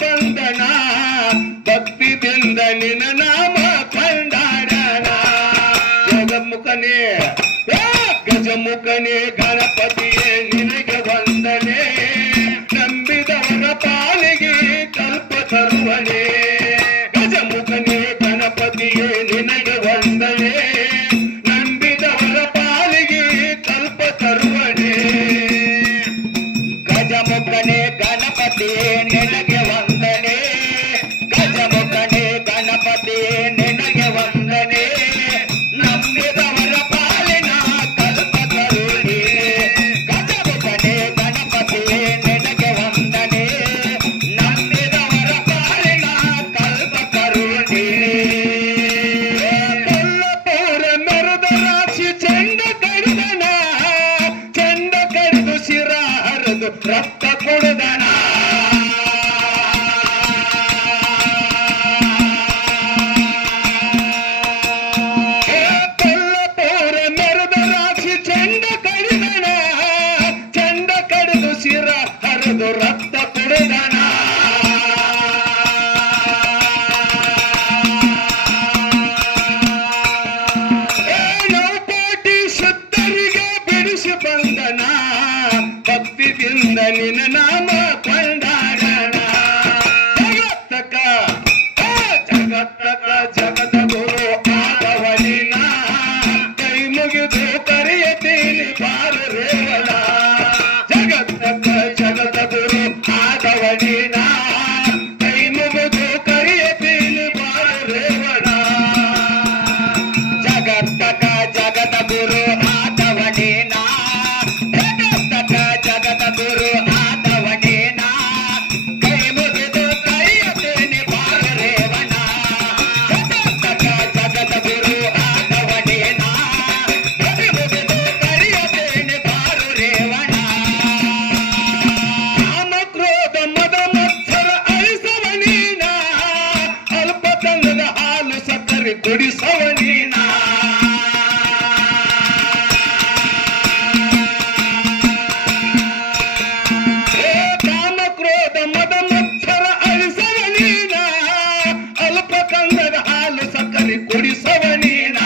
ಬಂದನ ಭಕ್ತಿದಿಂದ ನಿನ್ನ ನಾಮ ಕೊಂಡಾಡನ ಗಜಮುಖನೇ ಗಜಮುಖನೇ ಗಣಪತಿಯೇ ನಿನಗೆ ವಂದನೆ ನಂಬಿದವರ ಪಾಲಿಗೆ ಕಲ್ಪ ತರುವನೆ ಗಜಮುಖನೇ ಗಣಪತಿಯೇ ನಿನಗೆ ವಂದನೆ ನಂಬಿದವರ ಪಾಲಿಗೆ ಕಲ್ಪ ತರುವನೆ ಗಜಮುಖನೇ ಗಣಪತಿಯೇ ನಿನಗೆ ವಂದನೆ ಗಜಮುಖನೇ ಗಣಪತಿಯೇ ನಿನಗೆ ವಂದನೆ ನಂಬಿದವರ ಪಾಲಿನ ಕಲ್ಪ ಕರುಣೆ ಗಜಮುಖನೇ ಗಣಪತಿಯೇ ನಿನಗೆ ವಂದನೆ ನಂಬಿದವರ ಪಾಲಿನ ಕಲ್ಪ ಕರುಣೆ ಕೊಲ್ಲಪುರ ಮೆರೆದ ರಾಶಿ ಚೆಂಡ ಕಡಿದನ ಚೆಂಡ ಕಡಿದು ಶಿರ ಹರಿದು ರಕ್ತ ಕುಡಿದನ ಕೊಲ್ಲಪುರ ಮೆರೆದ ರಾಶಿ ಚೆಂಡ ಕಡಿದನ ಚೆಂಡ ಕಡಿದು ಶಿರ ಹರಿದು ರಕ್ತ ಕುಡಿದನ ಕೋಟಿ ಶುದ್ಧರಿಗೆ ಬಿಡಿಸಿ ಬಂದನ ಭಕ್ತಿದಿಂದ ನಿನ್ನ ನಾಮ ಕೊಂಡಾಡನ ಜಗತ್ತಕ ಜಗತ್ತಕ ಜಗದ ಗುರು ಆದವನಿನ ಕೈ ಮುಗಿದು ಕರೆಯತೀನಿ ಬಾರು ರೇವಣ ಜಗತ್ತಕ ಜಗದ ಗುರು ಆದವನಿನ ಕೈ ಮುಗಿದು ಕರೆಯತೀನಿ ಬಾರು ರೇವಣ ಜಗತ್ತಕ ಜಗದ ಗುರು ಆದವನಿನ ಜಗತ್ತಕ ಜಗದ ಗುರು ಆದವನಿನ ಕೈ ಮುಗಿದು ಕರೆಯುತ್ತೇನೆ ಬಾರು ರೇವಣ ಜಗತ್ತಕ ಜಗದ ಗುರು ಆದವನಿನ ಕೈ ಮುಗಿದು ಕರೆಯುತ್ತೇನೆ ಬಾರು ರೇವಣ ಕಾಮ ಕ್ರೋಧ ಮದ ಮತ್ಸರ ಅಳಿಸವನೀನ ಅಲ್ಪ ತಂದದ ಹಾಲು ಸಕ್ಕರೆ ಕುಡಿಸವನೀನ ಕಾಮ ಕ್ರೋಧ ಮದ ಮತ್ಸರ ಅಳಿಸವನೀನ ಅಲ್ಪ ಕಂದದ ಹಾಲು ಸಕ್ಕರೆ ಕುಡಿಸವನೀನ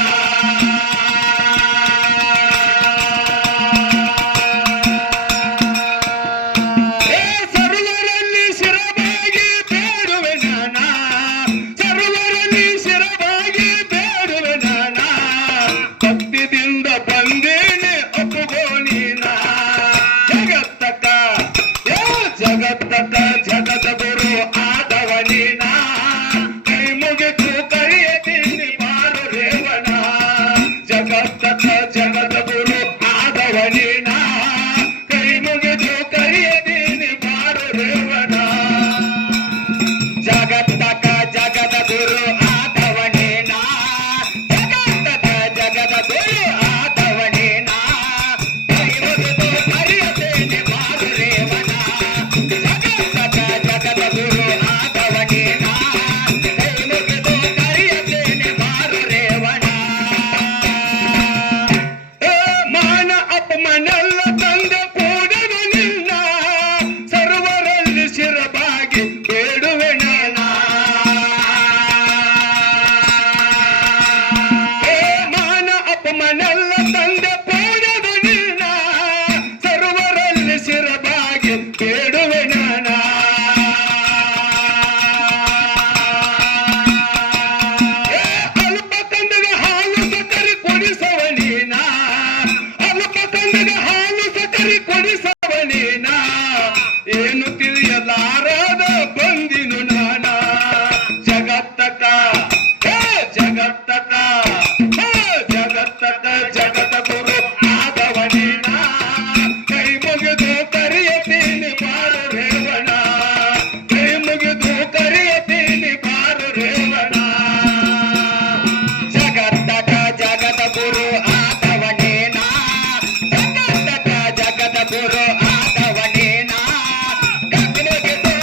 ಸರ್ವರಲ್ಲಿ ಶಿರವಾಗಿ ಬೇಡುವೆ ನಾನ ಸರ್ವರಲ್ಲಿ ಶಿರವಾಗಿ ಬೇಡುವೆ ನಾನ ಭಕ್ತಿದಿಂದ ಬಂದೇನೆ ಒಪ್ಪುಗೋ ನೀನ ಜಗತ್ತಕ ಜಗತ್ತಕ ಜಗದ ಗುರು ಆದವನಿನ ಕೈ ಮುಗಿದು ಕರೆಯತೀನಿ ಬಾರು ರೇವಣ ಜಗತ್ತಕ ಜಗದ ಗುರು ಆದವನಿನ ಕೈ ಮುಗಿದು ಕರೆಯತೀನಿ ಬಾರು ರೇವಣ ಜಗತ್ತಕ ಜಗದ ಗುರು ಆದವನಿನ ಜಗತ್ತಕ ಜಗದ ಗುರು ಆದವನಿನ ಕೈ ಮುಗಿದು ಕರೆಯತೀನಿ ಬಾರು ರೇವಣ ಜಗತ್ತಕ ಜಗದ ಗುರು ಆದವನಿನ ಕೈ ಮುಗಿದು ಕರೆಯತೀನಿ ಬಾರು ರೇವಣ ಮಾನ ಅಪಮಾನೆಲ್ಲ ತಂದೆ ಕೂಡದು ನಿನ್ನ ಸರ್ವರಲ್ಲಿ ಶಿರಬಾಗಿ ಬೇಡುವೆ ನಾನ ಮಾನ ಅಪಮಾನೆಲ್ಲ ತಂದೆ ಕೂಡದು ನಿನ್ನ ಸರ್ವರಲ್ಲಿ ಶಿರಬಾಗಿ ಬೇಡುವೆ ನಾನ ಅಲ್ಪ ಕಂದದ ಹಾಲು ಸಕ್ಕರೆ ಕೊಡಿಸವನೀನ ಅಲ್ಪ ಕಂದದ ಹಾಲು ಸಕ್ಕರೆ ಕೊಡಿಸವನೀನ ಏನು ತಿಳಿಯಲಾರದ ಬಂದಿನು ನಾನ ಜಗತ್ತಕ ಜಗತ್ತಕ ಜಗತ್ತಕ ಜಗದ ಗುರು ಆದವನಿನ ಕೈ ಮುಗಿದು ಕರೆಯತೀನಿ ಬಾರು ರೇವಣ ಕೈ ಮುಗಿದು ಕರೆಯತೀನಿ ಬಾರು ರೇವಣ ಜಗತ್ತಕ ಜಗದ ಗುರು ಆದವನಿನ ಜಗತ್ತಕ ಜಗದ ಗುರು ಆದವನಿನ ಕೈ ಮುಗಿದು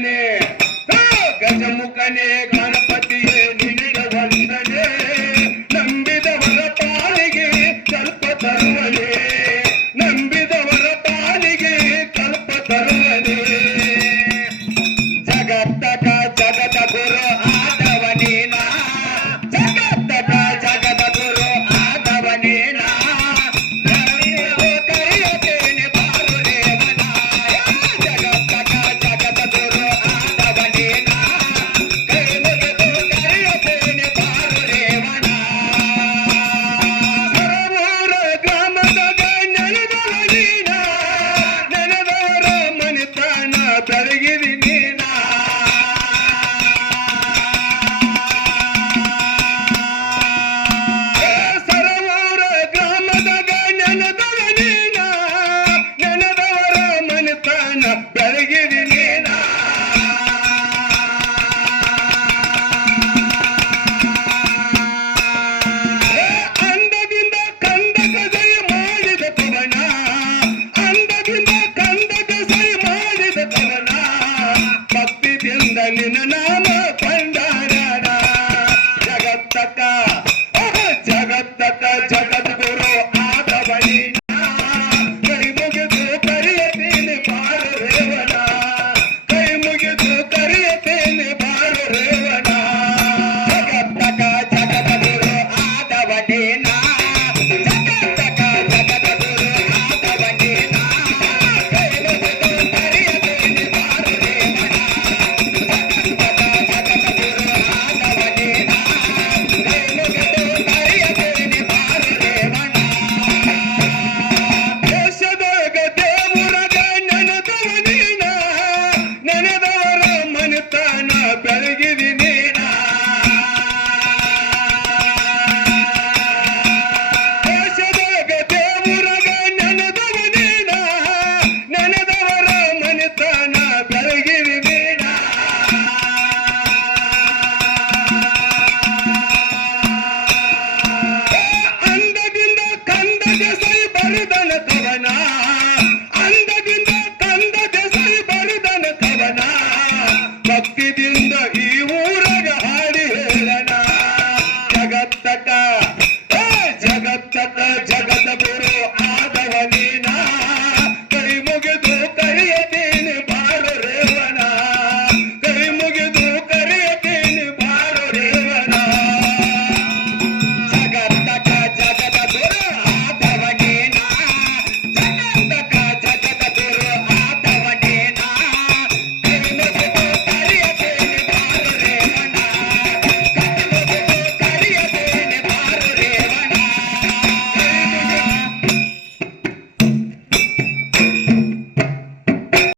ಗಜಮುಖನೇ ಗಜಮುಖನೇ ಗಣಪತಿಯೇ ನಿನಗೆ ವಂದನೆ ನಂಬಿದವರ ಪಾಲಿಗೆ ಕಲ್ಪ ತರುವನೆ ನಂಬಿದವರ ಪಾಲಿಗೆ ಕಲ್ಪ ತರುವನೆ ಜಗತ್ತಕ ಜಗದ ಗುರು ಆದವ ನೀನ ಜಗತ್ತಕ ಜಗದ ಗುರು ಆದವ ನೀನ ನರನಿಗೂ ಕರೆಯುತ್ತೇನೆ ಬಾರು ದೇವನ ಜಗತ್ತಕ ಜಗದ ಗುರು ಆದವ ನೀನ ಕೈ ಮುಗಿದು ಕರೆಯುತ್ತೇನೆ ಬಾರು ದೇವನ ಸರವೂರ ಗ್ರಾಮದ ನೆನೆದವ ನೀನ ನೆನೆದವರ ಮನಿತನ ಬೆಳಗಿರಿ ನೀನ ಸರವೂರ ಗ್ರಾಮದ ನೆನೆದವ ನೀನ ನೆನೆದವರ ಮನಿತನ ಬೆಳಗಿರಿ ನೀನ ಅಂದದಿಂದ ಕಂದಕ ಸೈ ಮಾಡಿದ ಪವನ ಅಂದದಿಂದ ಕಂದಕ ಸೈ ಮಾಡಿದ ಪವನ ಭಕ್ತಿಯಿಂದ ನಿನ್ನ ನಾಮ